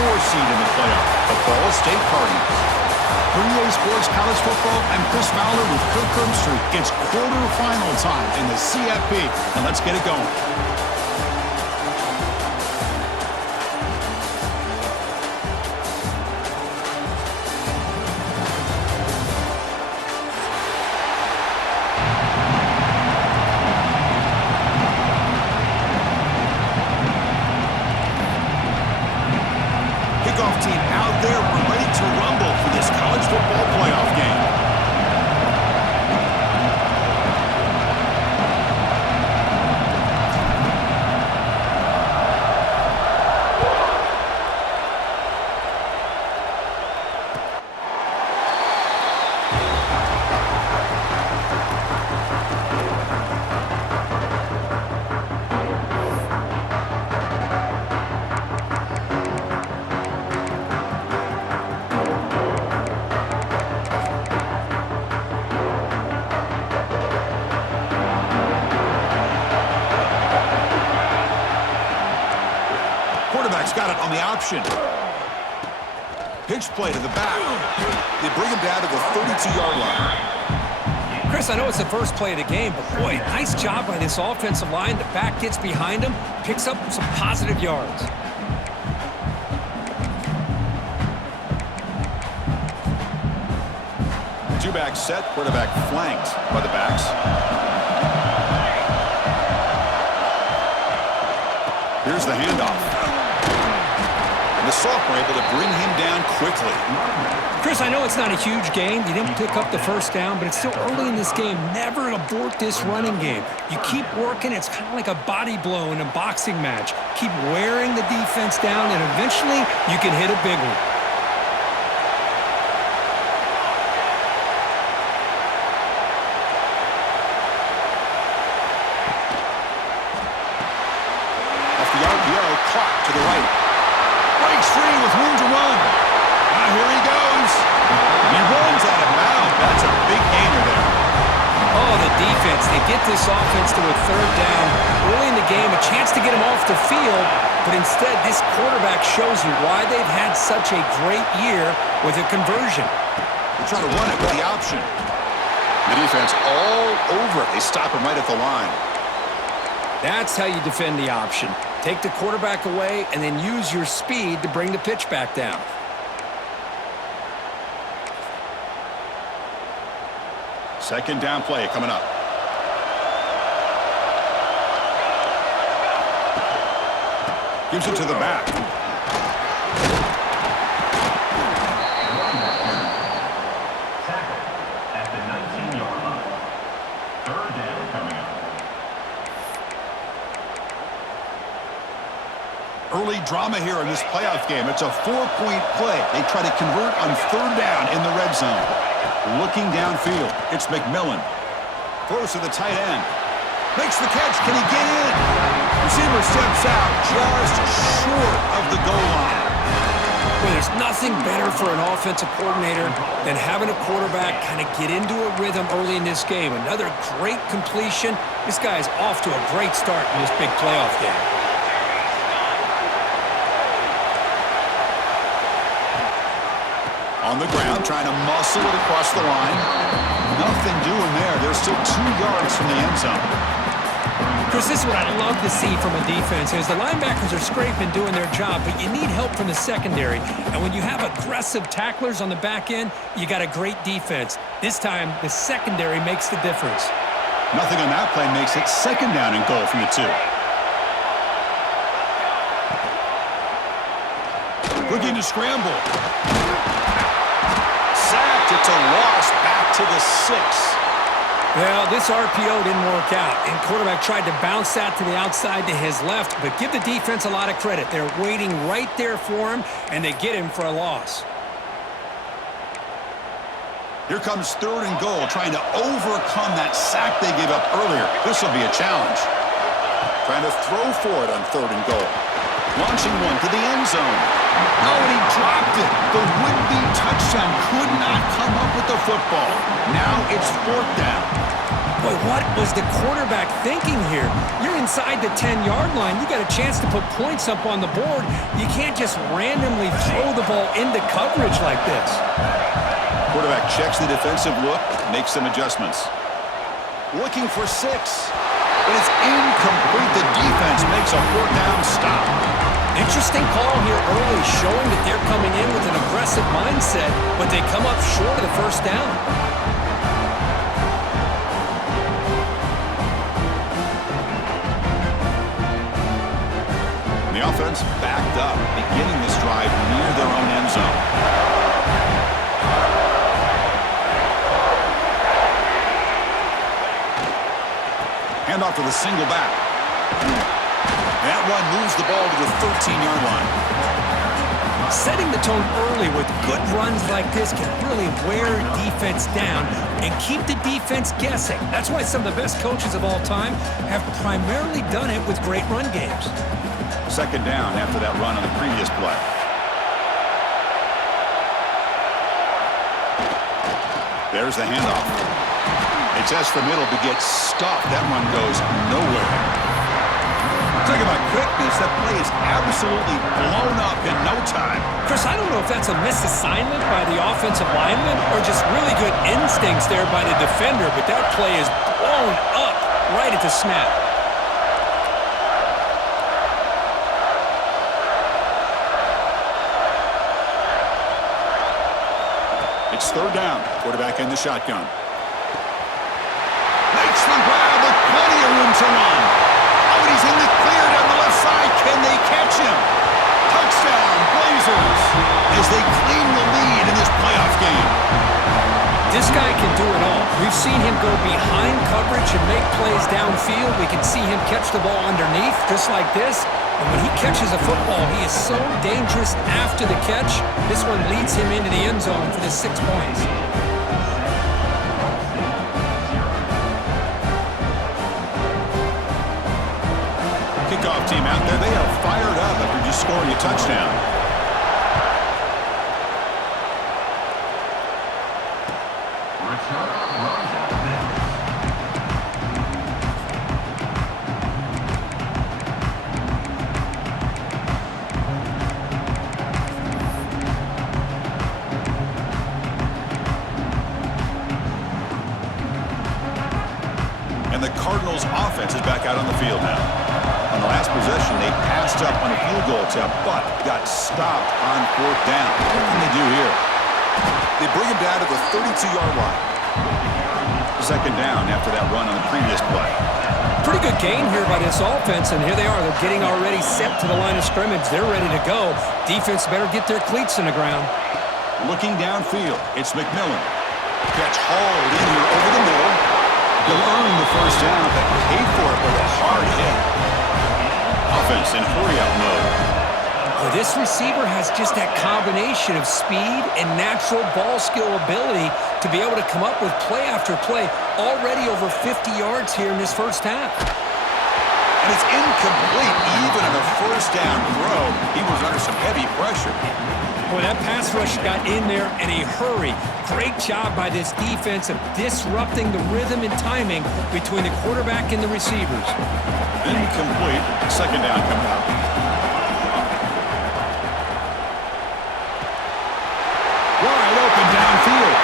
seed in the playoff, the Ball State Cardinals. For EA Sports College Football, I'm Chris Fowler with Kirk Herbstreit. It's quarterfinal time in the CFP, and let's get it going. Kickoff team out there. We're ready to rumble for this college football playoff game. Quarterback's got it on the option. Pitch play to the back. They bring him down to the 32-yard line. Chris, I know it's the first play of the game, but boy, nice job by this offensive line. The back gets behind him, picks up some positive yards. Two-back set, quarterback flanked by the backs. Here's the handoff. And the sophomore able to bring him down quickly. Chris, I know it's not a huge game. You didn't pick up the first down, but it's still early in this game. Never abort this running game. You keep working. It's kind of like a body blow in a boxing match. Keep wearing the defense down, and eventually you can hit a big one. Clock to the right. Breaks free with room to run. Here he goes. He runs out of bounds. That's a big gainer there. Oh, the defense. They get this offense to a third down. Early in the game, a chance to get him off the field, but instead this quarterback shows you why they've had such a great year with a conversion. They're trying to run it with the option. The defense all over it. They stop him right at the line. That's how you defend the option. Take the quarterback away and then use your speed to bring the pitch back down. Second down play coming up. Gives it to the back. At the 19-yard line. Third down coming up. Early drama here in this playoff game. It's a 4-point play. They try to convert on third down in the red zone. Looking downfield, it's McMillan. Throws to the tight end. Makes the catch. Can he get in? Receiver steps out just short of the goal line. Well, there's nothing better for an offensive coordinator than having a quarterback kind of get into a rhythm early in this game. Another great completion. This guy is off to a great start in this big playoff game. On the ground, trying to muscle it across the line. Nothing doing there. They're still 2 yards from the end zone. Chris, this is what I love to see from a defense is the linebackers are scraping, doing their job, but you need help from the secondary. And when you have aggressive tacklers on the back end, you got a great defense. This time, the secondary makes the difference. Nothing on that play makes it second down and goal from the 2. Looking to scramble. Sacked. It's a loss back to the 6. Well, this RPO didn't work out, and quarterback tried to bounce that to the outside to his left, but give the defense a lot of credit. They're waiting right there for him, and they get him for a loss. Here comes third and goal, trying to overcome that sack they gave up earlier. This will be a challenge. Trying to throw for it on third and goal. Launching one to the end zone. Oh, and he dropped it. The would-be touchdown could not come up with the football. Now it's fourth down. Boy, what was the quarterback thinking here? You're inside the 10-yard line. You got a chance to put points up on the board. You can't just randomly throw the ball into coverage like this. Quarterback checks the defensive look, makes some adjustments. Looking for 6. But it's incomplete. The defense makes a 4th down stop. Interesting call here early, showing that they're coming in with an aggressive mindset, but they come up short of the 1st down. The offense backed up, beginning this drive near their own end zone. Handoff to the single back. That one moves the ball to the 13-yard line. Setting the tone early with good runs like this can really wear defense down and keep the defense guessing. That's why some of the best coaches of all time have primarily done it with great run games. 2nd down after that run on the previous play. There's the handoff. It tests the middle but gets stuffed. That one goes nowhere. Talking about quickness, that play is absolutely blown up in no time. Chris, I don't know if that's a misassignment by the offensive lineman or just really good instincts there by the defender, but that play is blown up right at the snap. It's 3rd down. Quarterback in the shotgun. Makes the grab with plenty of room to run. Oh, he's in the clear down the left side. Can they catch him? Touchdown, Blazers, as they claim the lead in this playoff game. This guy can do it all. We've seen him go behind coverage and make plays downfield. We can see him catch the ball underneath, just like this. And when he catches a football, he is so dangerous after the catch. This one leads him into the end zone for the 6 points. Kickoff team out there. They are fired up after just scoring a touchdown. And the Cardinals' offense is back out on the field now. On the last possession, they passed up on a field goal attempt, but got stopped on 4th down. What can they do here? They bring him down to the 32-yard line. 2nd down after that run on the previous play. Pretty good gain here by this offense, and here they are. They're getting already set to the line of scrimmage. They're ready to go. Defense better get their cleats in the ground. Looking downfield, it's McMillan. Catch hauled in here over the middle. He'll earn the 1st down, but paid for it with a hard hit. Offense in hurry-up mode. Well, this receiver has just that combination of speed and natural ball skill ability to be able to come up with play after play, already over 50 yards here in this 1st half. And it's incomplete even on a 1st down throw. He was under some heavy pressure. Boy, that pass rush got in there in a hurry. Great job by this defense of disrupting the rhythm and timing between the quarterback and the receivers. Incomplete. 2nd down coming up. Wide open downfield.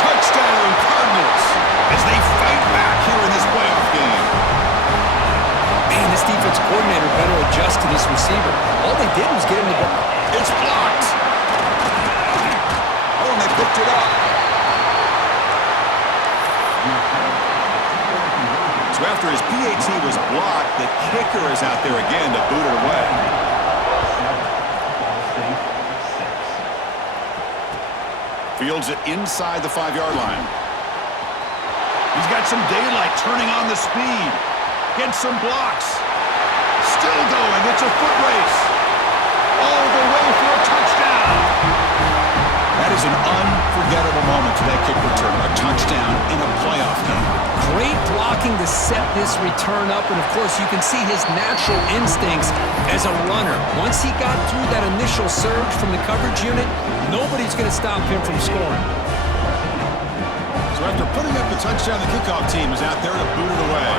Touchdown, Cardinals, as they fight back here in this playoff game. Man, this defense coordinator better adjust to this receiver. All they did was get him the ball. It's blocked. Oh, and they picked it up. So after his PAT was blocked, the kicker is out there again to boot it away. Fields it inside the 5-yard line. He's got some daylight turning on the speed. Gets some blocks. Still going. It's a foot race. All the way for a touchdown. That is an unforgettable moment for that kick return. A touchdown in a playoff game. Great blocking to set this return up, and of course you can see his natural instincts as a runner. Once he got through that initial surge from the coverage unit, nobody's going to stop him from scoring. So after putting up the touchdown, the kickoff team is out there to boot it away.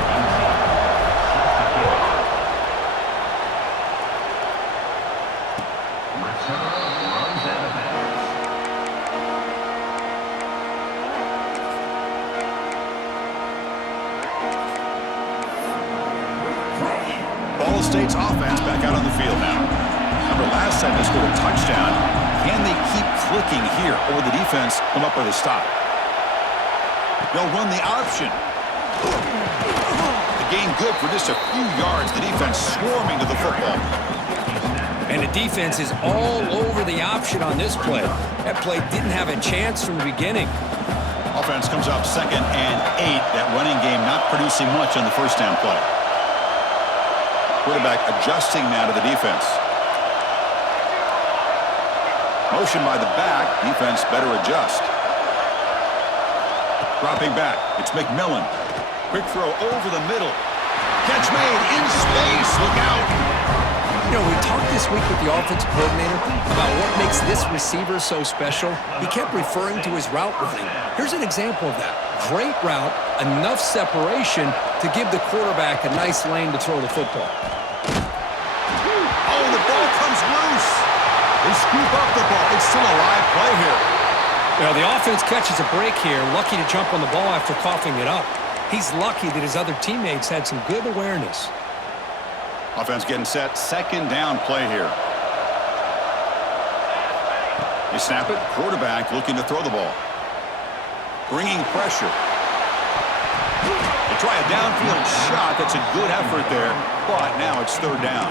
Ball State's offense back out on the field now. Remember, last time they scored a touchdown. Can they keep clicking here, or will the defense come up with a stop? They'll run the option. The gain good for just a few yards. The defense swarming to the football. And the defense is all over the option on this play. That play didn't have a chance from the beginning. Offense comes up 2nd and 8. That running game not producing much on the first down play. Quarterback adjusting now to the defense. Motion by the back. Defense better adjust. Dropping back. It's McMillan. Quick throw over the middle. Catch made in space. Look out. You know, we talked this week with the offensive coordinator about what makes this receiver so special. He kept referring to his route running. Here's an example of that. Great route, enough separation to give the quarterback a nice lane to throw the football. Oh, the ball comes loose. They scoop up the ball. It's still a live play here. You know, the offense catches a break here, lucky to jump on the ball after coughing it up. He's lucky that his other teammates had some good awareness. Offense getting set. 2nd down play here. You snap it. Quarterback looking to throw the ball. Bringing pressure. They try a downfield shot. That's a good effort there, but now it's 3rd down.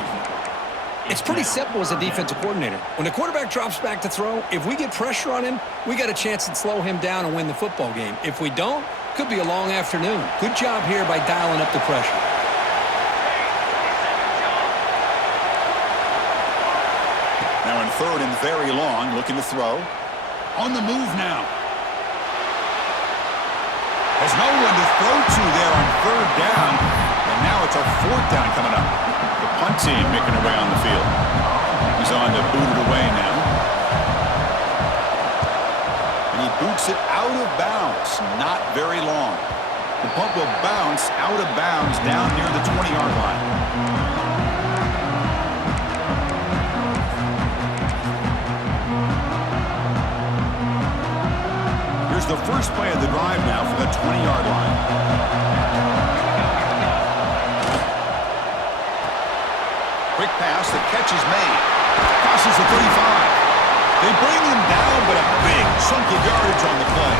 It's pretty simple as a defensive coordinator. When the quarterback drops back to throw, if we get pressure on him, we got a chance to slow him down and win the football game. If we don't, could be a long afternoon. Good job here by dialing up the pressure. Now in 3rd and very long, looking to throw. On the move now. There's no one to throw to there on 3rd down, and now it's a 4th down coming up. The punt team making their way on the field. He's on to boot it away now. And he boots it out of bounds, not very long. The punt will bounce out of bounds down near the 20-yard line. Here's the first play of the drive now for the 20-yard line. Quick pass, the catch is made. Crosses the 35. They bring him down, but a big chunk of yardage on the play.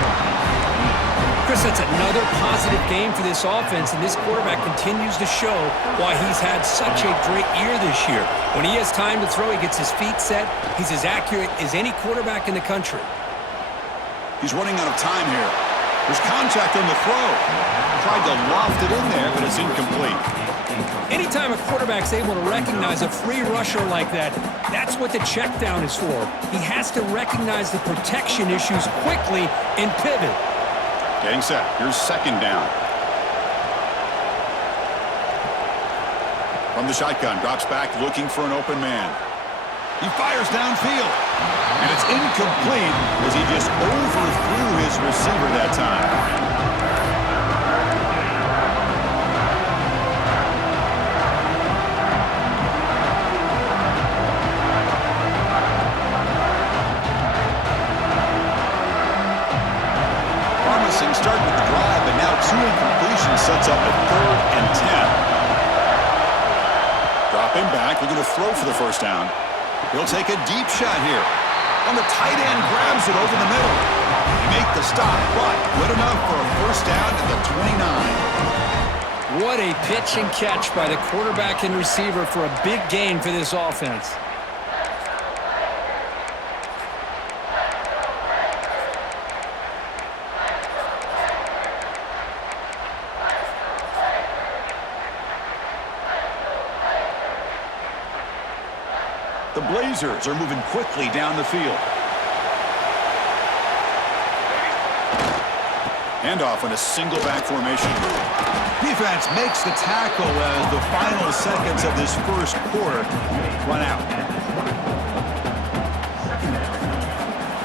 Chris, that's another positive game for this offense, and this quarterback continues to show why he's had such a great year this year. When he has time to throw, he gets his feet set. He's as accurate as any quarterback in the country. He's running out of time here. There's contact on the throw. Tried to loft it in there, but it's incomplete. Anytime a quarterback's able to recognize a free rusher like that, that's what the check down is for. He has to recognize the protection issues quickly and pivot. Getting set. Here's 2nd down. From the shotgun, drops back looking for an open man. He fires downfield. And it's incomplete as he just overthrew his receiver that time. Promising start with the drive, but now 2 incompletions sets up a 3rd and 10. Dropping back, looking to throw for the first down. He'll take a deep shot here. On the tight end, grabs it over the middle. They make the stop, but good enough for a first down at the 29. What a pitch and catch by the quarterback and receiver for a big gain for this offense. The Blazers are moving quickly down the field. Handoff in a single back formation. Defense makes the tackle as the final seconds of this first quarter run out.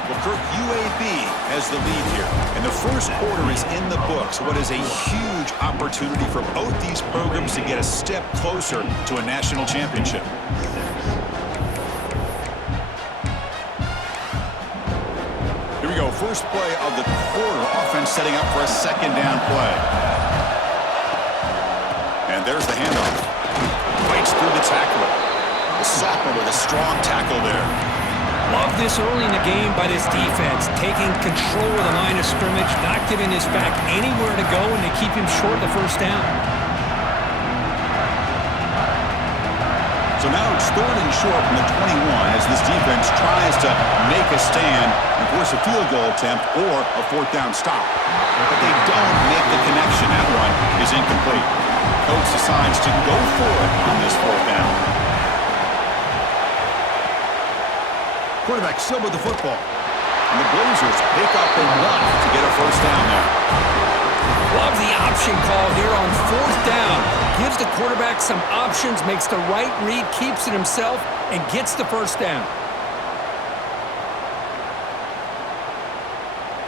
Well, Kirk, UAB has the lead here. And the first quarter is in the books. What is a huge opportunity for both these programs to get a step closer to a national championship. Here we go. First play of the quarter. Offense setting up for a second down play. And there's the handoff. Fights through the tackler. The sophomore with a strong tackle there. Love this early in the game by this defense, taking control of the line of scrimmage, not giving this back anywhere to go, and to keep him short of the first down. So now it's 3rd and short from the 21 as this defense tries to make a stand and force a field goal attempt or a 4th down stop. But they don't make the connection. That one is incomplete. Coach decides to go for it on this 4th down. Quarterback still with the football. And the Blazers pick up enough to get a first down there. Love the option call here on 4th down. Gives the quarterback some options, makes the right read, keeps it himself, and gets the first down.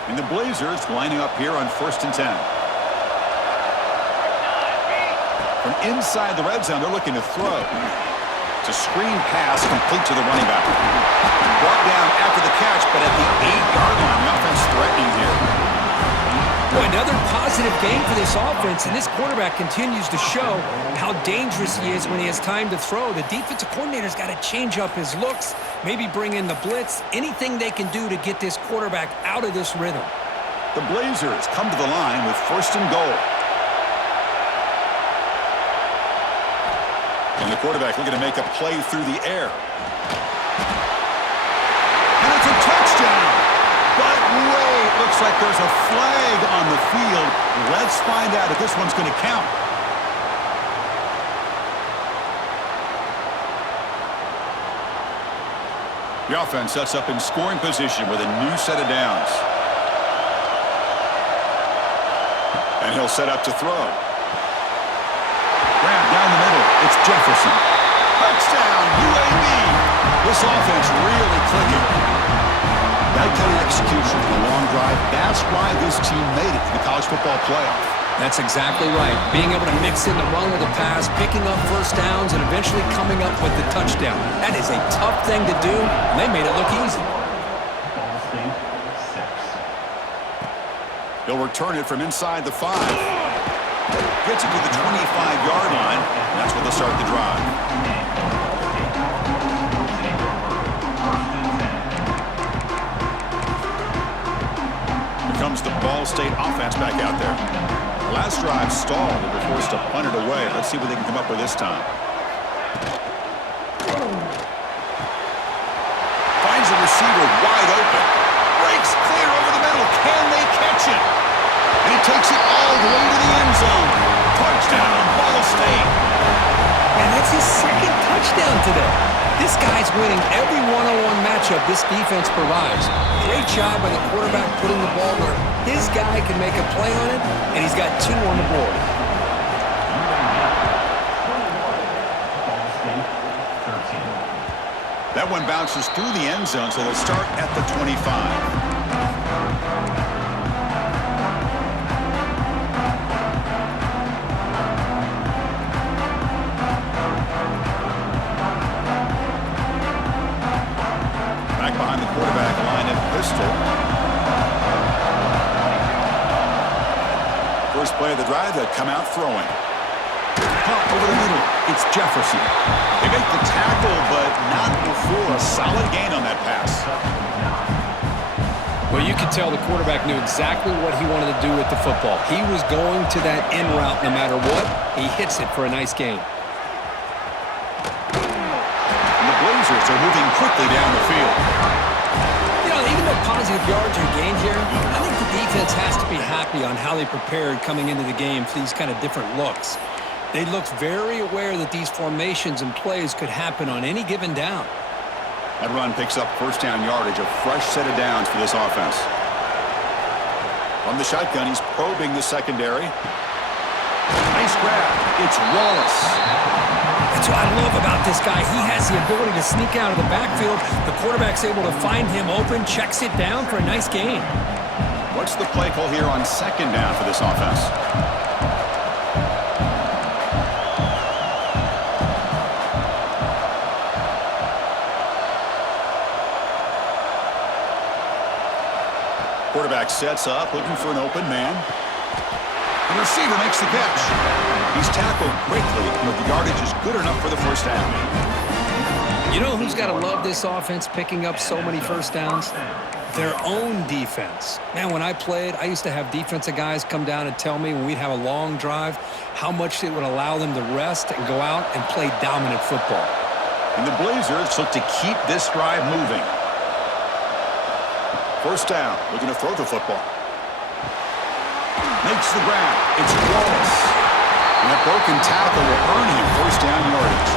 And the Blazers lining up here on 1st and 10. From inside the red zone, they're looking to throw. It's a screen pass complete to the running back. Brought down after the catch, but at the 8-yard line, the offense threatening here. Boy, another positive game for this offense, and this quarterback continues to show how dangerous he is when he has time to throw. The defensive coordinator's got to change up his looks, maybe bring in the blitz, anything they can do to get this quarterback out of this rhythm. The Blazers come to the line with 1st and goal. And the quarterback looking to make a play through the air. And it's a touchdown. But wait, looks like there's a flag on the field. Let's find out if this one's going to count. The offense sets up in scoring position with a new set of downs. And he'll set up to throw. Grab down the middle. It's Jefferson. Touchdown, UAB. This offense really clicking. That kind of execution, the long drive, that's why this team made it to the college football playoff. That's exactly right. Being able to mix in the run with the pass, picking up first downs, and eventually coming up with the touchdown. That is a tough thing to do, and they made it look easy. He'll return it from inside the 5. Gets it to the 25-yard line, and that's where they'll start the drive. Here comes the Ball State offense back out there. The last drive stalled. They were forced to punt it away. Let's see what they can come up with this time. Finds a receiver wide open. Breaks clear over the middle. Can they catch it? And he takes it all the way to the end zone. Touchdown, Ball State. And that's his 2nd touchdown today. This guy's winning every one-on-one matchup this defense provides. Great job by the quarterback putting the ball where his guy can make a play on it, and he's got 2 on the board. That one bounces through the end zone, so they'll start at the 25. Quarterback line in pistol. First play of the drive, they'll come out throwing. Pump over the middle. It's Jefferson. They make the tackle, but not before a solid gain on that pass. Well, you could tell the quarterback knew exactly what he wanted to do with the football. He was going to that in route no matter what. He hits it for a nice gain. And the Blazers are moving quickly down the field. Even though positive yards are gained here, I think the defense has to be happy on how they prepared coming into the game for these kind of different looks. They looked very aware that these formations and plays could happen on any given down. That run picks up first down yardage, a fresh set of downs for this offense. From the shotgun, he's probing the secondary. Nice grab. It's Wallace. That's what I love about this guy. He has the ability to sneak out of the backfield. The quarterback's able to find him open, checks it down for a nice gain. What's the play call here on second down for this offense? Quarterback sets up, looking for an open man. The receiver makes the catch. He's tackled quickly, but the yardage is good enough for the first down. You know who's got to love this offense picking up so many first downs? Their own defense. Man, when I played, I used to have defensive guys come down and tell me when we'd have a long drive how much it would allow them to rest and go out and play dominant football. And the Blazers look to keep this drive moving. First down, looking to throw the football. Makes the grab. It's Wallace. And that broken tackle will earn him first down yardage.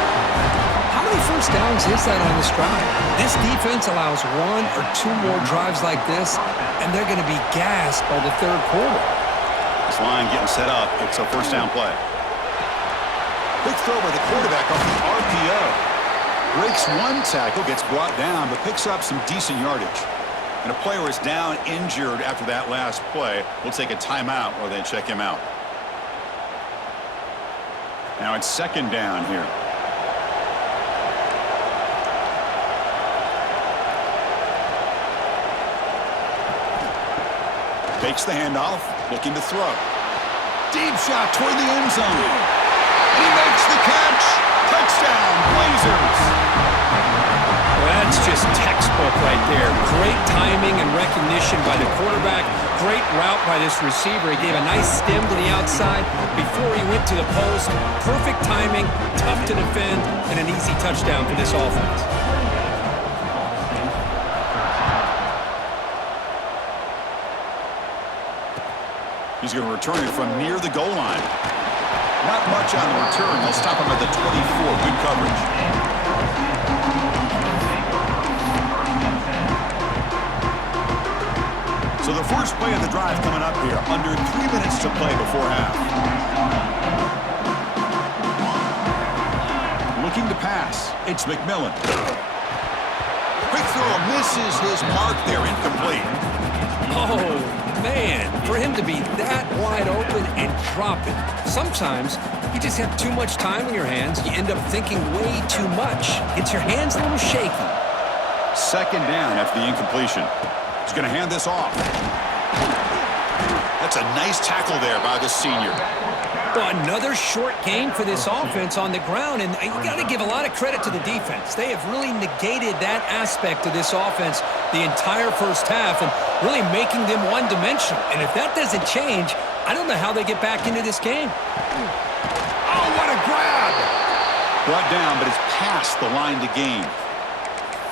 How many first downs is that on this drive? This defense allows 1 or 2 more drives like this, and they're going to be gassed by the third quarter. This line getting set up. It's a first down play. Quick throw by the quarterback off the RPO. Breaks one tackle, gets brought down, but picks up some decent yardage. And a player is down injured after that last play. We'll take a timeout while they check him out. Now it's second down here. Takes the handoff, looking to throw. Deep shot toward the end zone. And he makes the catch. Touchdown, Blazers. Well, that's just textbook right there. Great timing and recognition by the quarterback. Great route by this receiver. He gave a nice stem to the outside before he went to the post. Perfect timing, tough to defend, and an easy touchdown for this offense. He's going to return it from near the goal line. Not much on the return. They'll stop him at the 24. Good coverage. So the first play of the drive coming up here. Under 3 minutes to play before half. Looking to pass. It's McMillan. Quick throw misses his mark there. Incomplete. Oh, man, for him to be that wide open and drop it. Sometimes you just have too much time in your hands. You end up thinking way too much. Gets your hands a little shaky. Second down after the incompletion. He's going to hand this off. That's a nice tackle there by the senior. Well, another short gain for this offense on the ground, and you got to give a lot of credit to the defense. They have really negated that aspect of this offense the entire first half and really making them one-dimensional. And if that doesn't change, I don't know how they get back into this game. Oh, what a grab! Brought down, but it's past the line to gain.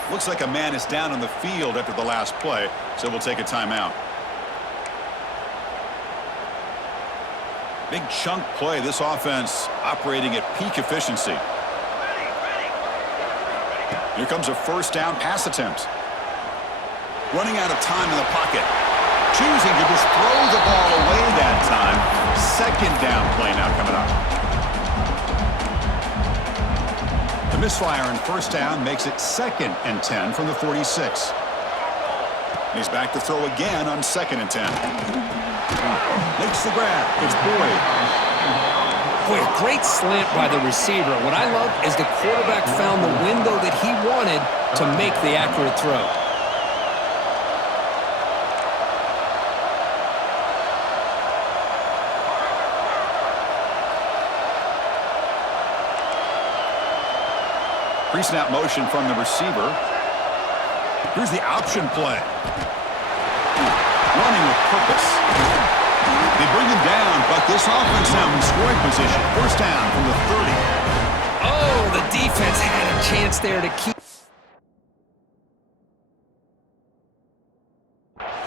Looks like a man is down on the field after the last play, so we'll take a timeout. Big chunk play. This offense operating at peak efficiency. Here comes a first down pass attempt. Running out of time in the pocket. Choosing to just throw the ball away that time. Second down play now coming up. The misfire on first down makes it 2nd and 10 from the 46. He's back to throw again on 2nd and 10. Makes the grab. It's Boyd. Boy, a great slant by the receiver. What I love is the quarterback found the window that he wanted to make the accurate throw. Pre-snap motion from the receiver. Here's the option play. Running with purpose. They bring him down, but this offense now in scoring position. First down from the 30. Oh, the defense had a chance there to keep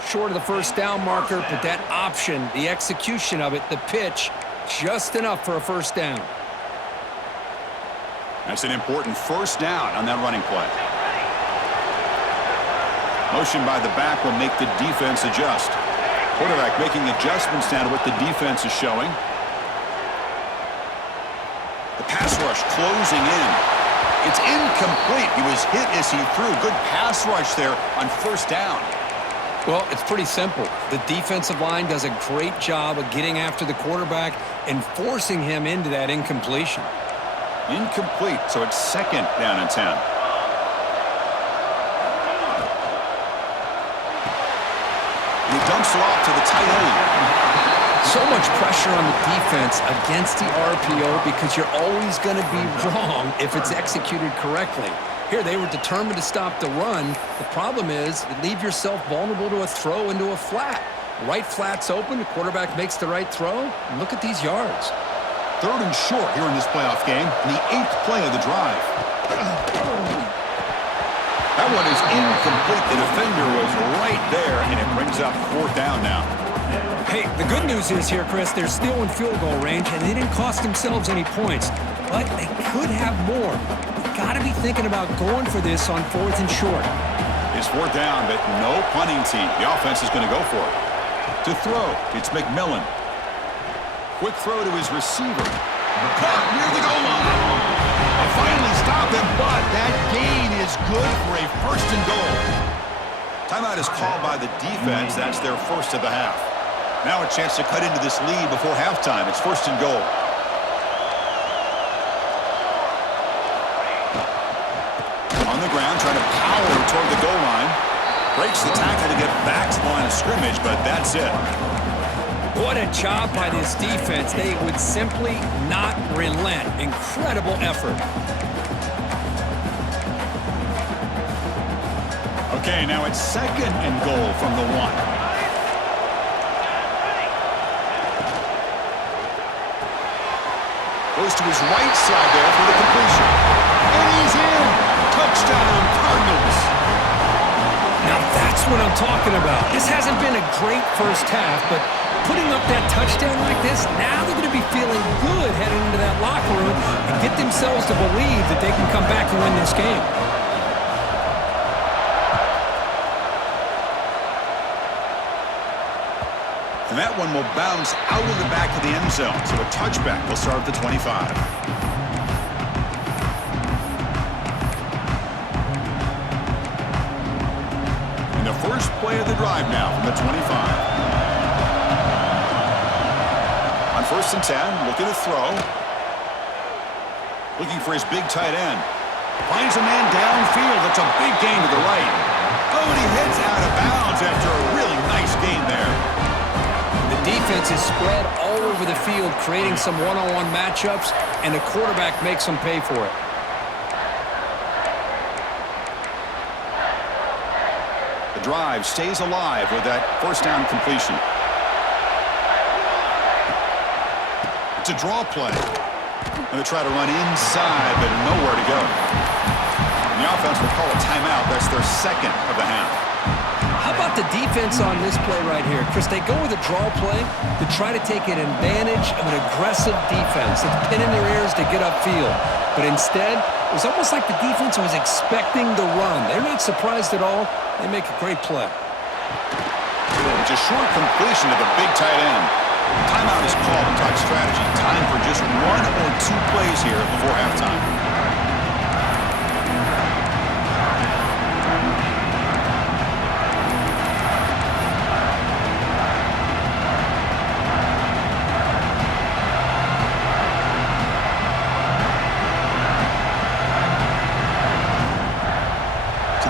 short of the first down marker, but that option, the execution of it, the pitch, just enough for a first down. That's an important first down on that running play. Motion by the back will make the defense adjust. Quarterback making adjustments down to what the defense is showing. The pass rush closing in. It's incomplete. He was hit as he threw. Good pass rush there on first down. Well, it's pretty simple. The defensive line does a great job of getting after the quarterback and forcing him into that incompletion. Incomplete, so it's second down and 10. He dumps it off to the tight end. So much pressure on the defense against the RPO because you're always going to be wrong if it's executed correctly. Here, they were determined to stop the run. The problem is you leave yourself vulnerable to a throw into a flat. Right flat's open, the quarterback makes the right throw. And look at these yards. Third and short here in this playoff game, in the 8th play of the drive. That one is incomplete. The defender was right there, and it brings up 4th down now. Hey, the good news is here, Chris, they're still in field goal range, and they didn't cost themselves any points. But they could have more. You've got to be thinking about going for this on 4th and short. It's 4th down, but no punting team. The offense is going to go for it. To throw, it's McMillan. Quick throw to his receiver. Caught near the goal line. They finally stop him, but that gain is good for a 1st and goal. Timeout is called by the defense. That's their first of the half. Now a chance to cut into this lead before halftime. It's 1st and goal. On the ground, trying to power toward the goal line. Breaks the tackle to get back to the line of scrimmage, but that's it. What a job by this defense. They would simply not relent. Incredible effort. Okay, now it's 2nd and goal from the 1. Goes to his right side there for the completion. And he's in. Touchdown, Cardinals. Now that's what I'm talking about. This hasn't been a great first half, but putting up that touchdown like this, now they're going to be feeling good heading into that locker room and get themselves to believe that they can come back and win this game. And that one will bounce out of the back of the end zone. So a touchback will start at the 25. In the first play of the drive now from the 25. On 1st and 10, looking to throw. Looking for his big tight end. Finds a man downfield. It's a big gain to the right. Oh, and he heads out of bounds after a really nice gain there. The defense is spread all over the field, creating some one-on-one matchups, and the quarterback makes them pay for it. The drive stays alive with that 1st down completion. It's a draw play. And they try to run inside, but nowhere to go. And the offense will call a timeout. That's their 2nd of the half. How about the defense on this play right here? Chris, they go with a draw play to try to take an advantage of an aggressive defense. It's pinning their ears to get upfield. But instead, it was almost like the defense was expecting the run. They're not surprised at all. They make a great play. It's a short completion to the big tight end. Timeout is called to talk strategy. Time for just 1 or 2 plays here before halftime.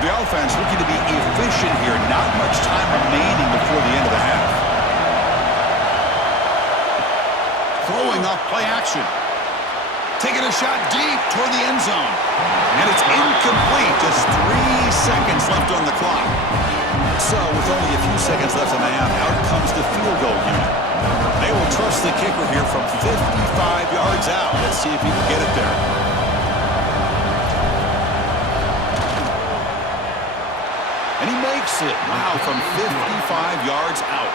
The offense looking to be efficient here. Not much time remaining before the end of the half. Throwing off play action. Taking a shot deep toward the end zone. And it's incomplete. Just 3 seconds left on the clock. So with only a few seconds left in the half, out comes the field goal unit. They will trust the kicker here from 55 yards out. Let's see if he can get it there. And he makes it, wow, from 55 yards out.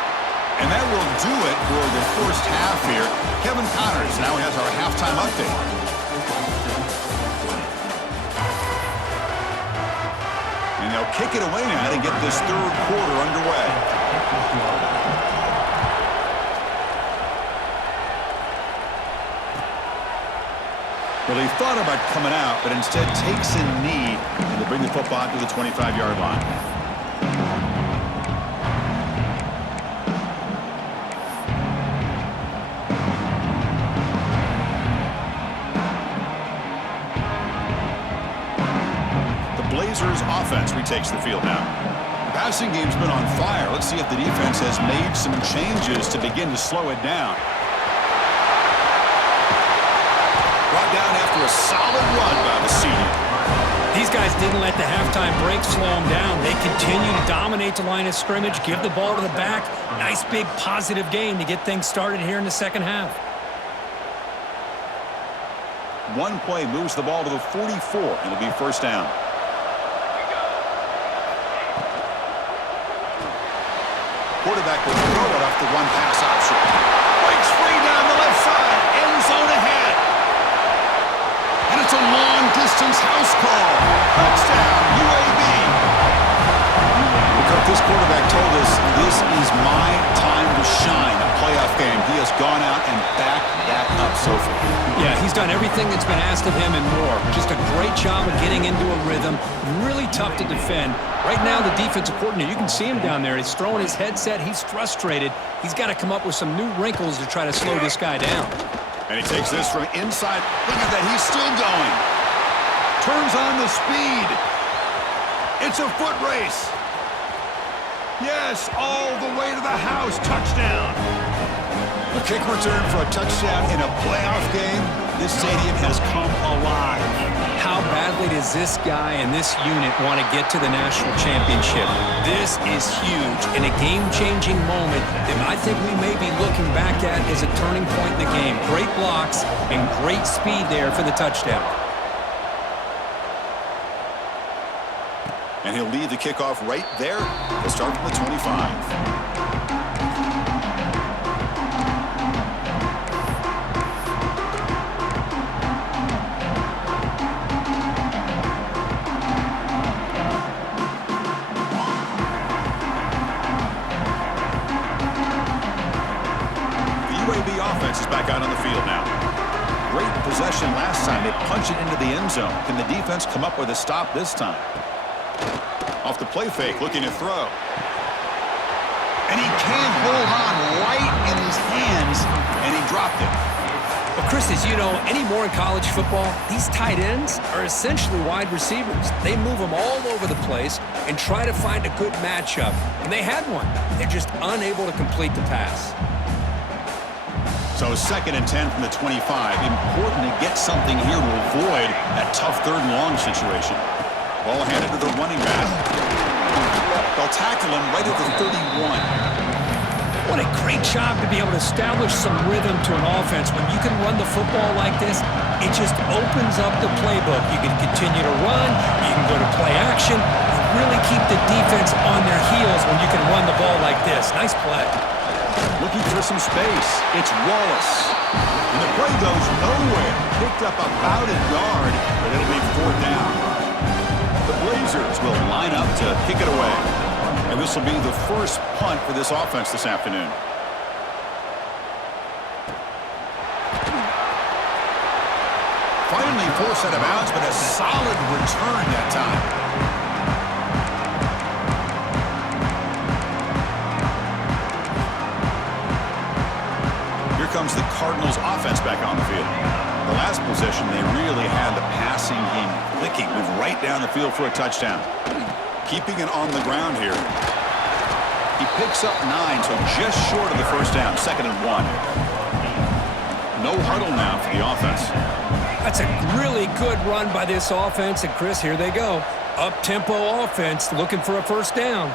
And that will do it for the first half here. Kevin Connors now has our halftime update. And they'll kick it away now to get this 3rd quarter underway. Well, he thought about coming out, but instead takes a knee and to bring the football to the 25-yard line. Blazers offense retakes the field now. The passing game's been on fire. Let's see if the defense has made some changes to begin to slow it down. Brought down after a solid run by the senior. These guys didn't let the halftime break slow them down. They continue to dominate the line of scrimmage, give the ball to the back. Nice big positive gain to get things started here in the second half. One play moves the ball to the 44, and it'll be first down. Quarterback will throw it off the one pass option. Breaks free down the left side. End zone ahead. And it's a long-distance house call. Touchdown, UAB. This quarterback told us this is my time to shine. A playoff game. He has gone out and backed that up so far. Yeah, he's done everything that's been asked of him and more. Just a great job of getting into a rhythm. Really tough to defend. Right now, the defensive coordinator, you can see him down there. He's throwing his headset. He's frustrated. He's got to come up with some new wrinkles to try to slow this guy down. And he takes this from inside. Look at that. He's still going. Turns on the speed. It's a foot race. Yes, all the way to the house. Touchdown. A kick return for a touchdown in a playoff game. This stadium has come alive. How badly does this guy and this unit want to get to the national championship? This is huge and a game-changing moment that I think we may be looking back at as a turning point in the game. Great blocks and great speed there for the touchdown. And he'll lead the kickoff right there. He'll start from the 25. Offense is back out on the field now. Great possession last time. They punch it into the end zone. Can the defense come up with a stop this time? Off the play fake, looking to throw. And he can't hold on right in his hands, and he dropped it. Well, Chris, as you know, anymore in college football, these tight ends are essentially wide receivers. They move them all over the place and try to find a good matchup. And they had one. They're just unable to complete the pass. So 2nd and 10 from the 25. Important to get something here to avoid that tough 3rd and long situation. Ball handed to the running back. They'll tackle him right at the 31. What a great job to be able to establish some rhythm to an offense. When you can run the football like this, it just opens up the playbook. You can continue to run. You can go to play action. You really keep the defense on their heels when you can run the ball like this. Nice play. Looking for some space. It's Wallace. And the play goes nowhere. Picked up about a yard, but it'll be 4th down. The Blazers will line up to kick it away. And this will be the first punt for this offense this afternoon. Finally forced out of bounds, but a solid return that time. Comes the Cardinals offense back on the field. The last possession, they really had the passing game clicking. Move right down the field for a touchdown. Keeping it on the ground here. He picks up 9, so just short of the first down. 2nd and 1. No huddle now for the offense. That's a really good run by this offense. And Chris, here they go. Up-tempo offense looking for a first down.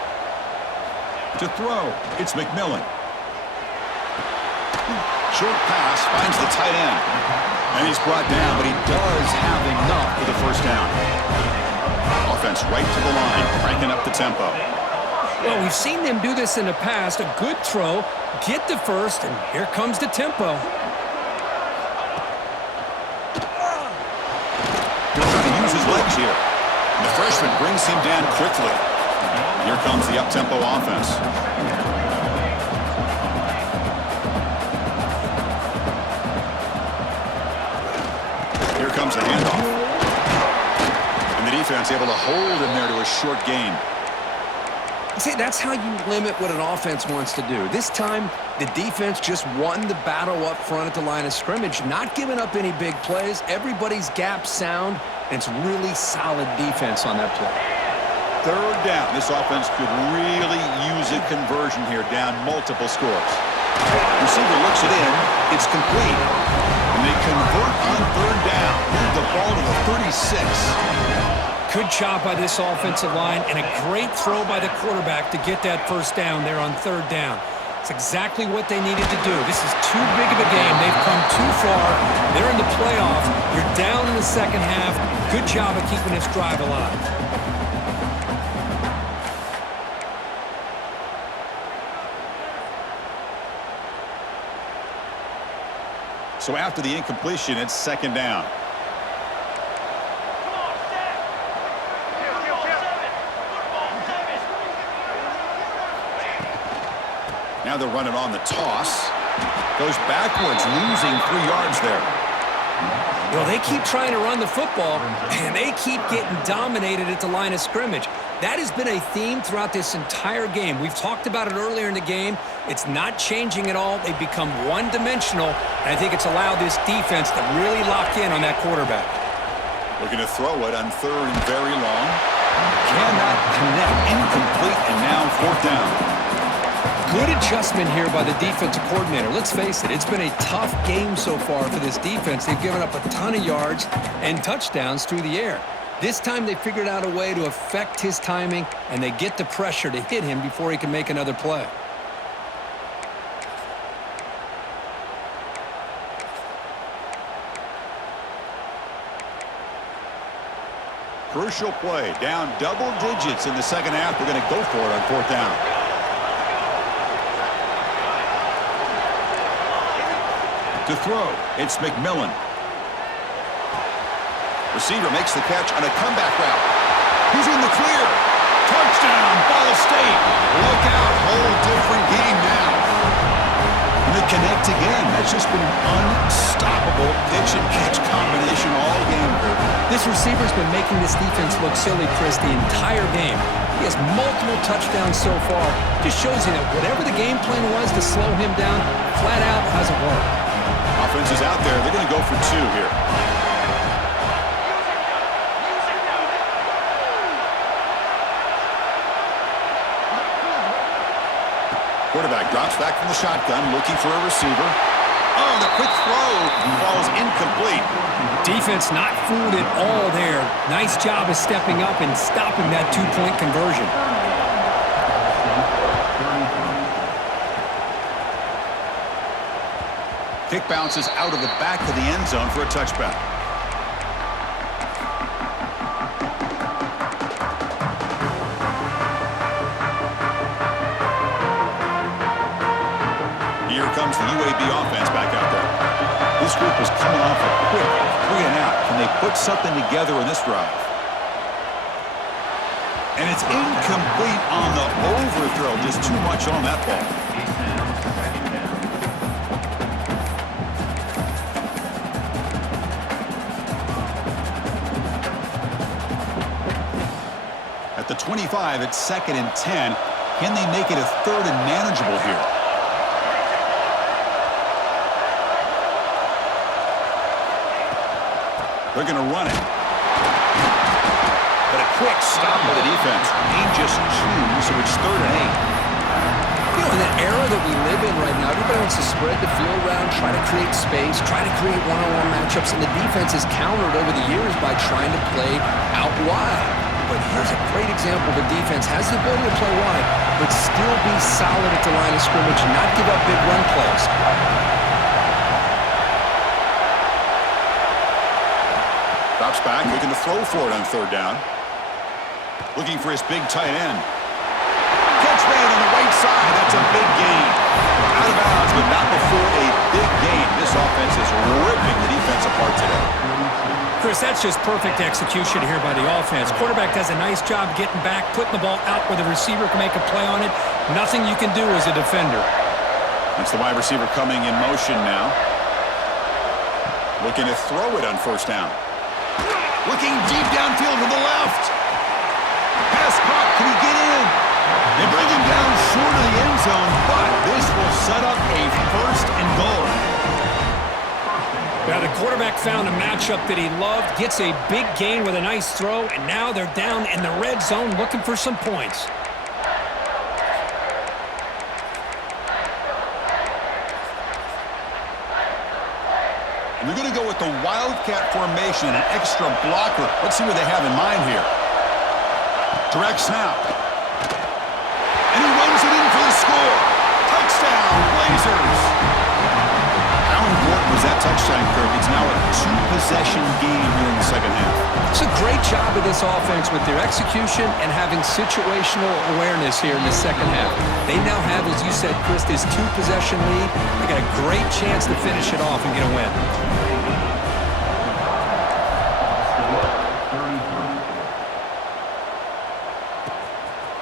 To throw, it's McMillan. Short pass finds the tight end. And he's brought down, but he does have enough for the first down. Offense right to the line, cranking up the tempo. Well, we've seen them do this in the past. A good throw, get the first, and here comes the tempo. He'll try to use his legs here. And the freshman brings him down quickly. Here comes the up-tempo offense. Here comes the handoff. And the defense able to hold him there to a short gain. See, that's how you limit what an offense wants to do. This time, the defense just won the battle up front at the line of scrimmage, not giving up any big plays. Everybody's gap sound, and it's really solid defense on that play. Third down. This offense could really use a conversion here, down multiple scores. Receiver looks it in. It's complete. And they convert on third down. Move the ball to the 36. Good job by this offensive line and a great throw by the quarterback to get that first down there on third down. It's exactly what they needed to do. This is too big of a game. They've come too far. They're in the playoff. You're down in the second half. Good job of keeping this drive alive. So after the incompletion, it's second down. Now they're running on the toss. Goes backwards, losing 3 yards there. Well, they keep trying to run the football, and they keep getting dominated at the line of scrimmage. That has been a theme throughout this entire game. We've talked about it earlier in the game. It's not changing at all. They've become one-dimensional, and I think it's allowed this defense to really lock in on that quarterback. Looking to throw it on third and very long. Cannot connect. Incomplete, and now fourth down. Good adjustment here by the defensive coordinator. Let's face it, it's been a tough game so far for this defense. They've given up a ton of yards and touchdowns through the air. This time they figured out a way to affect his timing, and they get the pressure to hit him before he can make another play. Crucial play. Down double digits in the second half. We're going to go for it on fourth down. To throw, it's McMillan. Receiver makes the catch on a comeback route. He's in the clear. Touchdown, Ball State. Look out, whole different game now. And they connect again. That's just been an unstoppable pitch and catch combination all game. This receiver's been making this defense look silly, Chris, the entire game. He has multiple touchdowns so far. Just shows you that whatever the game plan was to slow him down, flat out hasn't worked. Offense is out there. They're going to go for 2 here. Quarterback drops back from the shotgun, looking for a receiver. Oh, the quick throw falls incomplete. Defense not fooled at all there. Nice job of stepping up and stopping that 2-point conversion. Kick bounces out of the back of the end zone for a touchback. Here comes the UAB offense back out there. This group is coming off a quick 3 and out. Can they put something together in this drive? And it's incomplete on the overthrow. Just too much on that ball. At the 25, it's 2nd and 10. Can they make it a 3rd and manageable here? They're going to run it. But a quick stop by the defense. Gain just 2, so it's 3rd and 8. You know, in that era that we live in right now, everybody wants to spread the field around, try to create space, try to create one-on-one matchups, and the defense has countered over the years by trying to play out wide. But here's a great example. The defense has the ability to play wide, but still be solid at the line of scrimmage and not give up big run plays. Drops back, looking to throw for it on 3rd down. Looking for his big tight end. Catch made on the right side. That's a big gain. Out of bounds, but not before a big gain. This offense is ripping the defense apart today. Chris, that's just perfect execution here by the offense. Quarterback does a nice job getting back, putting the ball out where the receiver can make a play on it. Nothing you can do as a defender. That's the wide receiver coming in motion now. Looking to throw it on 1st down. Looking deep downfield to the left. Pass caught. Can he get in? They bring him down short of the end zone, but this will set up a 1st and goal. Now, the quarterback found a matchup that he loved, gets a big gain with a nice throw, and now they're down in the red zone looking for some points. And they're going to go with the Wildcat formation, an extra blocker. Let's see what they have in mind here. Direct snap. And he runs it in for the score. Touchdown, Blazers. How important was that touchdown, Kirk? It's now a two-possession game here in the second half. It's a great job of this offense with their execution and having situational awareness here in the second half. They now have, as you said, Chris, this two-possession lead. They got a great chance to finish it off and get a win.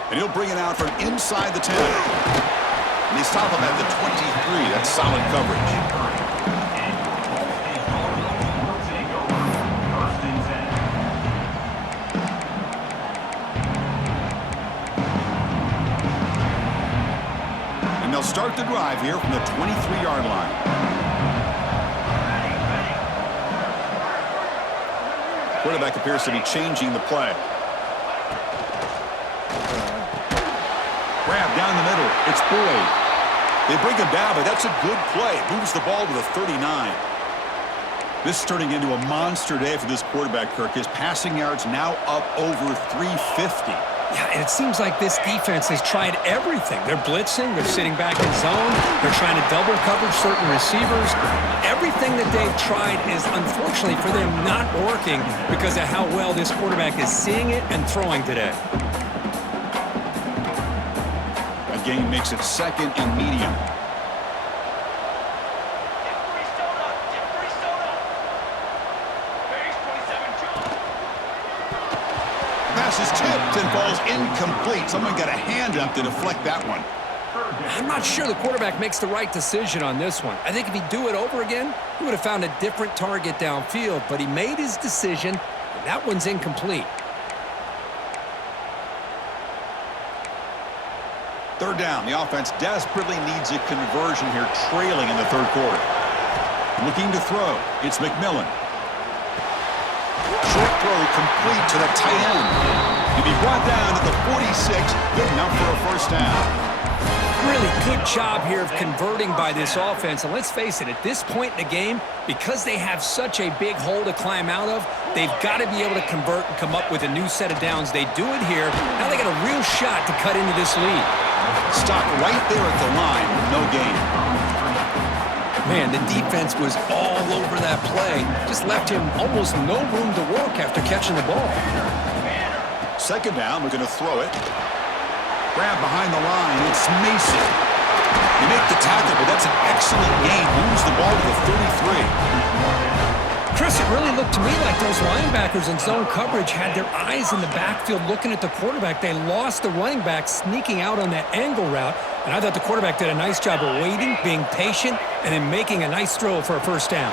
And he'll bring it out from inside the 10. And they stop him at the 23. That's solid coverage. And they'll start the drive here from the 23-yard line. Quarterback appears to be changing the play. Grab down the middle. It's Boyd. They bring him down, but that's a good play. Moves the ball to the 39. This is turning into a monster day for this quarterback, Kirk. His passing yards now up over 350. Yeah, and it seems like this defense has tried everything. They're blitzing. They're sitting back in zone. They're trying to double cover certain receivers. Everything that they've tried is, unfortunately for them, not working because of how well this quarterback is seeing it and throwing today. Game makes it second and medium. Pass is tipped and falls incomplete. Someone got a hand up to deflect that one. I'm not sure the quarterback makes the right decision on this one. I think if he'd do it over again, he would have found a different target downfield, but he made his decision, and that one's incomplete. Third down. The offense desperately needs a conversion here, trailing in the third quarter. Looking to throw. It's McMillan. Short throw complete to the tight end. He'll be brought down at the 46. Good enough for a first down. Really good job here of converting by this offense. And let's face it, at this point in the game, because they have such a big hole to climb out of, they've got to be able to convert and come up with a new set of downs. They do it here. Now they got a real shot to cut into this lead. Stop right there at the line with no gain. Man, the defense was all over that play. Just left him almost no room to work after catching the ball. Second down, we're going to throw it. Grab behind the line. It's Mason. You make the tackle, but that's an excellent gain. Moves the ball to the 33. Chris, it really looked to me like those linebackers in zone coverage had their eyes in the backfield looking at the quarterback. They lost the running back sneaking out on that angle route, and I thought the quarterback did a nice job of waiting, being patient, and then making a nice throw for a first down.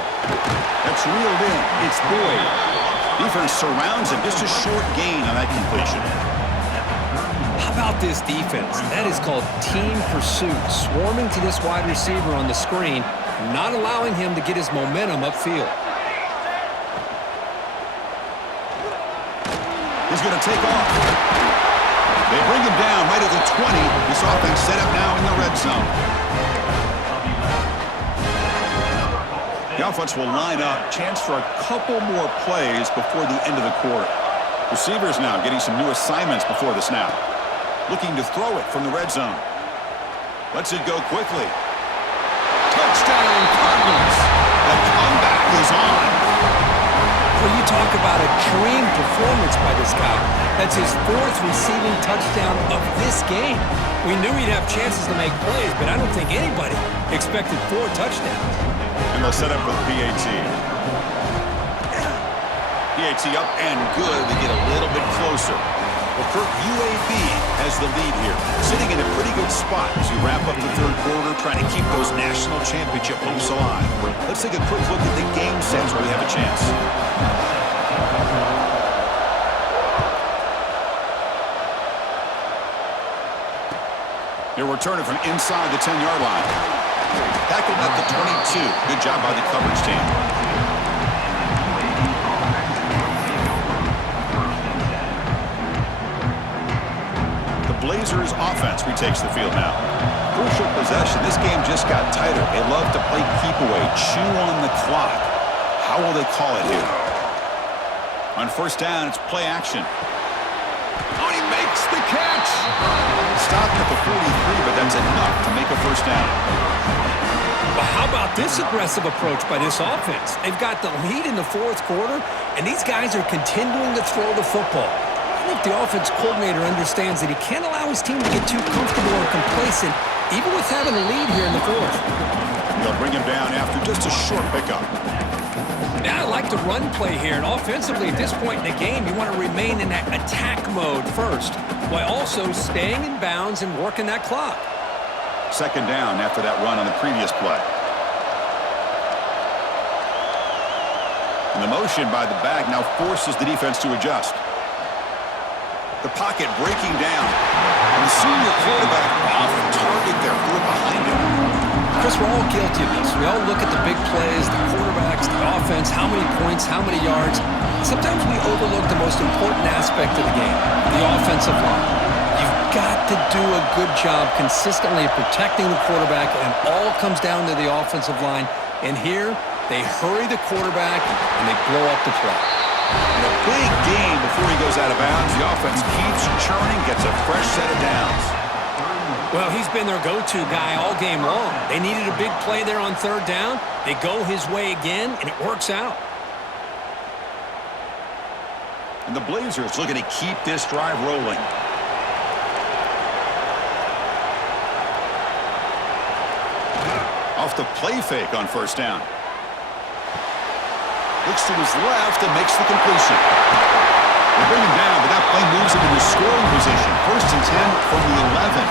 That's reeled in. It's Boyd. Defense surrounds him. Just a short gain on that completion. How about this defense? That is called team pursuit. Swarming to this wide receiver on the screen, not allowing him to get his momentum upfield. He's going to take off. They bring him down right at the 20. This offense set up now in the red zone. The offense will line up. Chance for a couple more plays before the end of the quarter. Receivers now getting some new assignments before the snap. Looking to throw it from the red zone. Lets it go quickly. Touchdown, Cardinals. The comeback is on. Well, you talk about a dream performance by this guy. That's his fourth receiving touchdown of this game. We knew he'd have chances to make plays, but I don't think anybody expected 4 touchdowns. And they'll set up with PAT. PAT up and good to get a little bit closer. Well, Kirk, UAB has the lead here, sitting in a pretty good spot as you wrap up the third quarter, trying to keep those national championship hopes alive. Let's take a quick look at the game sets where we have a chance. They're returning from inside the 10-yard line. Tackled at the 22. Good job by the coverage team. Blazers offense retakes the field now. Crucial possession. This game just got tighter. They love to play keep away, chew on the clock. How will they call it here? On first down, it's play action. Oh, he makes the catch. Stopped at the 43, but that's enough to make a first down. Well, how about this aggressive approach by this offense? They've got the lead in the fourth quarter, and these guys are continuing to throw the football. I think the offense coordinator understands that he can't allow his team to get too comfortable or complacent, even with having a lead here in the fourth. They'll bring him down after just a short pickup. Now, I like the run play here, and offensively at this point in the game, you want to remain in that attack mode first, while also staying in bounds and working that clock. Second down after that run on the previous play. And the motion by the back now forces the defense to adjust. The pocket breaking down. And the senior quarterback off target there, threw it behind him. Chris, we're all guilty of this. We all look at the big plays, the quarterbacks, the offense, how many points, how many yards. Sometimes we overlook the most important aspect of the game, the offensive line. You've got to do a good job consistently protecting the quarterback, and it all comes down to the offensive line. And here, they hurry the quarterback, and they blow up the play. And a big gain before he goes out of bounds. The offense keeps churning, gets a fresh set of downs. Well, he's been their go-to guy all game long. They needed a big play there on third down. They go his way again, and it works out. And the Blazers looking to keep this drive rolling. Off the play fake on first down. Looks to his left and makes the completion. They bring him down, but that play moves him into scoring position. First and 10 from the 11.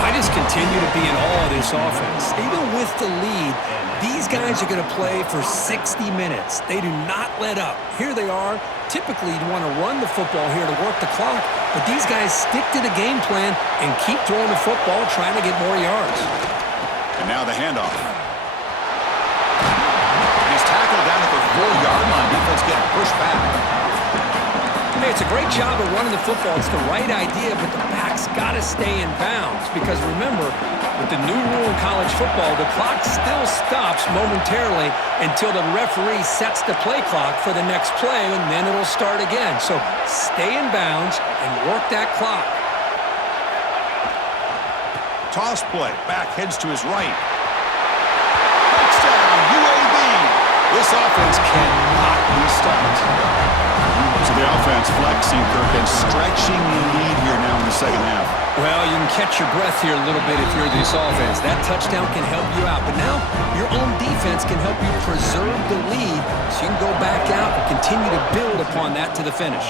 I just continue to be in awe of this offense. Even with the lead, these guys are going to play for 60 minutes. They do not let up. Here they are. Typically, you'd want to run the football here to work the clock, but these guys stick to the game plan and keep throwing the football, trying to get more yards. And now the handoff. And he's tackled down at the 4-yard line. Defense getting pushed back. Hey, it's a great job of running the football. It's the right idea, but the back's got to stay in bounds because remember, with the new rule in college football, the clock still stops momentarily until the referee sets the play clock for the next play, and then it'll start again. So stay in bounds and work that clock. Toss play. Back heads to his right. Touchdown, UAB. This offense cannot be stopped. So the offense flexing, Kirk, and stretching the lead here now in the second half. Well, you can catch your breath here a little bit if you're this offense. That touchdown can help you out. But now your own defense can help you preserve the lead so you can go back out and continue to build upon that to the finish.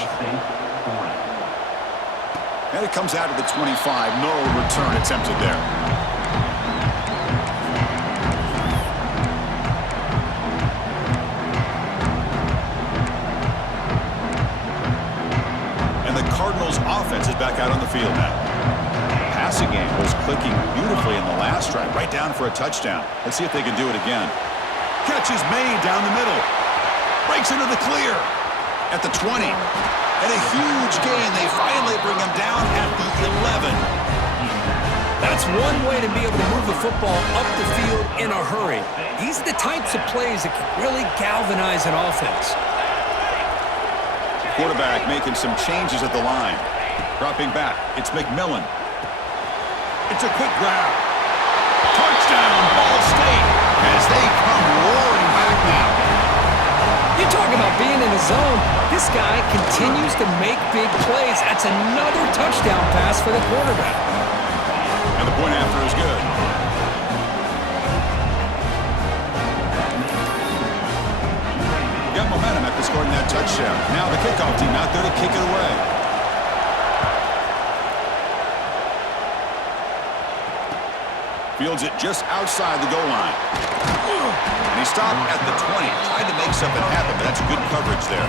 And it comes out of the 25. No return attempted there. Cardinals offense is back out on the field now. Passing game was clicking beautifully in the last drive, right down for a touchdown. Let's see if they can do it again. Catch is made down the middle. Breaks into the clear at the 20. And a huge gain. They finally bring him down at the 11. That's one way to be able to move the football up the field in a hurry. These are the types of plays that can really galvanize an offense. Quarterback making some changes at the line. Dropping back, it's McMillan. It's a quick grab. Touchdown, Ball State, as they come roaring back now. You talk about being in the zone. This guy continues to make big plays. That's another touchdown pass for the quarterback. And the point after is good. Got momentum after scoring that touchdown. Now the kickoff team out there to kick it away. Fields it just outside the goal line. And he stopped at the 20. Tried to make something happen, but that's good coverage there.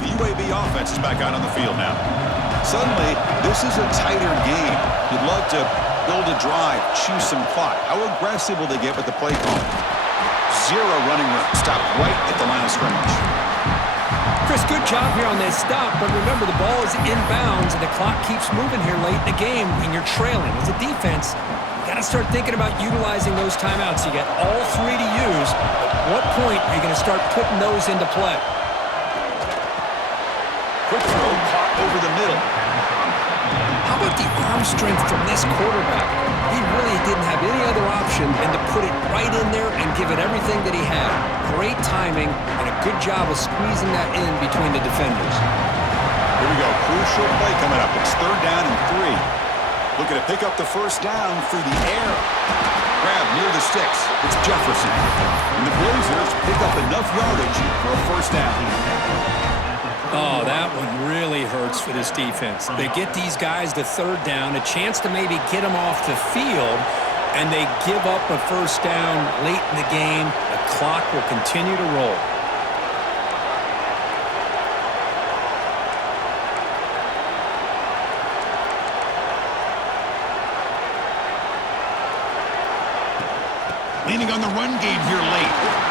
The UAB offense is back out on the field now. Suddenly, this is a tighter game. You'd love to Build a drive, choose some clock. How aggressive will they get with the play call? Zero running room. Stop right at the line of scrimmage. Chris, good job here on that stop, but remember the ball is inbounds and the clock keeps moving here late in the game and you're trailing. As a defense, you got to start thinking about utilizing those timeouts. You got all three to use. At what point are you going to start putting those into play? Quick throw caught over the middle. How about the arm strength from this quarterback? He really didn't have any other option than to put it right in there and give it everything that he had. Great timing and a good job of squeezing that in between the defenders. Here we go. Crucial play coming up. It's 3rd down and 3. Looking to pick up the first down through the air. Grab near the sticks. It's Jefferson. And the Blazers pick up enough yardage for a first down. Oh, that one really hurts for this defense. They get these guys to 3rd down, a chance to maybe get them off the field, and they give up a first down late in the game. The clock will continue to roll. Leaning on the run game here late.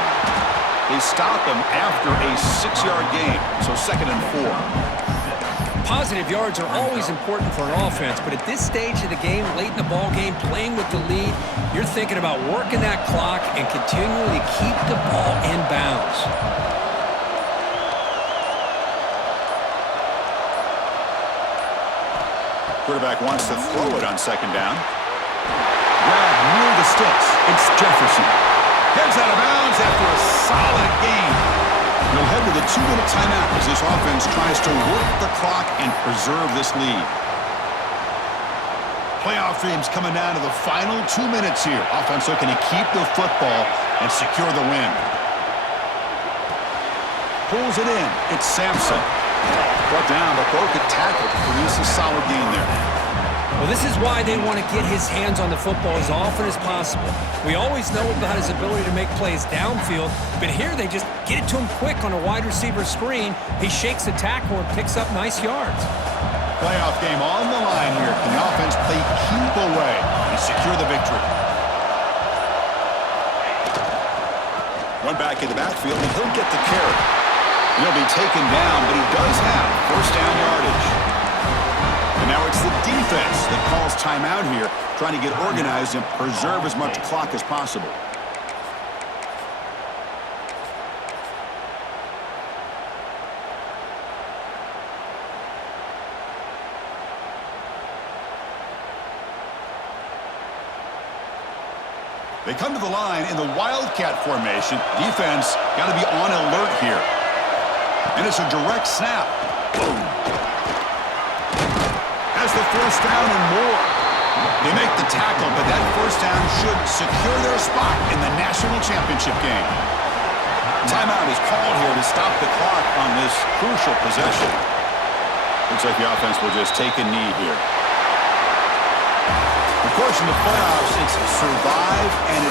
They stop him after a 6-yard gain, so 2nd and 4. Positive yards are always important for an offense, but at this stage of the game, late in the ball game, playing with the lead, you're thinking about working that clock and continuing to keep the ball in bounds. Quarterback wants to throw it on 2nd down. Grab near the sticks. It's Jefferson. Heads out of bounds after a solid gain. They'll head to the 2-minute timeout as this offense tries to work the clock and preserve this lead. Playoff dreams coming down to the final 2 minutes here. Offense looking to keep the football and secure the win. Pulls it in. It's Sampson. Brought down, but broke a tackle to produce a solid gain there. Well, this is why they want to get his hands on the football as often as possible. We always know about his ability to make plays downfield, but here they just get it to him quick on a wide receiver screen. He shakes the tackle and picks up nice yards. Playoff game on the line here. Can the offense play keep away and secure the victory? One back in the backfield, and he'll get the carry. He'll be taken down, but he does have first down yardage. And now it's the defense that calls timeout here, trying to get organized and preserve as much clock as possible. They come to the line in the Wildcat formation. Defense got to be on alert here. And it's a direct snap. Boom. Has the first down and more. They make the tackle, but that first down should secure their spot in the national championship game. Timeout is called here to stop the clock on this crucial possession. Looks like the offense will just take a knee here. Of course, in the playoffs, it's survive and